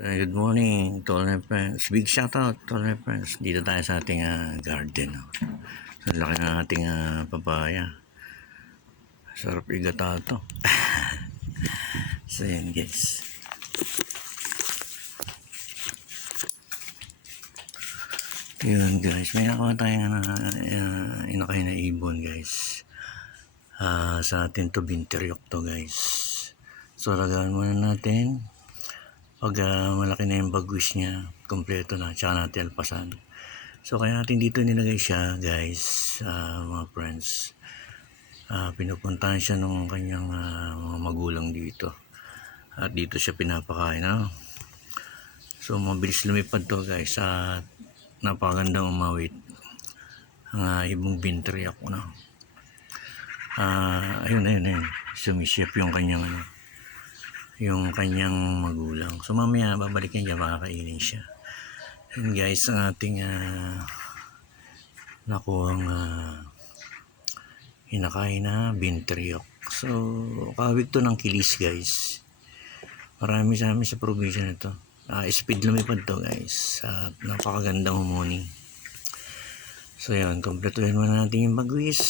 Good morning to all my friends. Big shout out to all my friends. Dito tayo sa ating garden. Ang laki ng ating papaya. Sarap igata to. So yan guys. Yun guys. May nakuha tayong inakay na ibon guys. Sa atin to binteryok to guys. So lagayan muna natin. Pag malaki na yung bagwis niya, kompleto na, tsaka natin alpasan. So kaya natin dito nilagay siya guys, mga friends. Pinupuntahan siya ng kanyang mga magulang dito. At dito siya pinapakain. So mabilis lumipad to guys. At napakagandang umawit. Ang ibong bintry ako na. Ayun. Sumisyep yung kanyang yung kanyang magulang. So mamaya babalikan niya, makakainin siya. And guys, ang ating nakuhang hinakain na bintryok. So kawig to ng kilis guys. Marami sa amin sa probinsya nito. Speed lumipad to guys. At napakagandang humuni. So yun, kompletuhin muna natin yung bagwis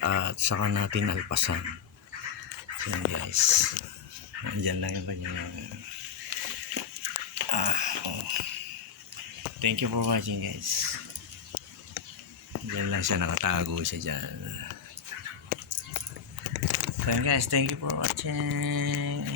at saka natin alpasan. So yun guys. Diyan lang yung kanyang Thank you for watching guys. Diyan lang siya, nakatago siya dyan. So guys, thank you for watching.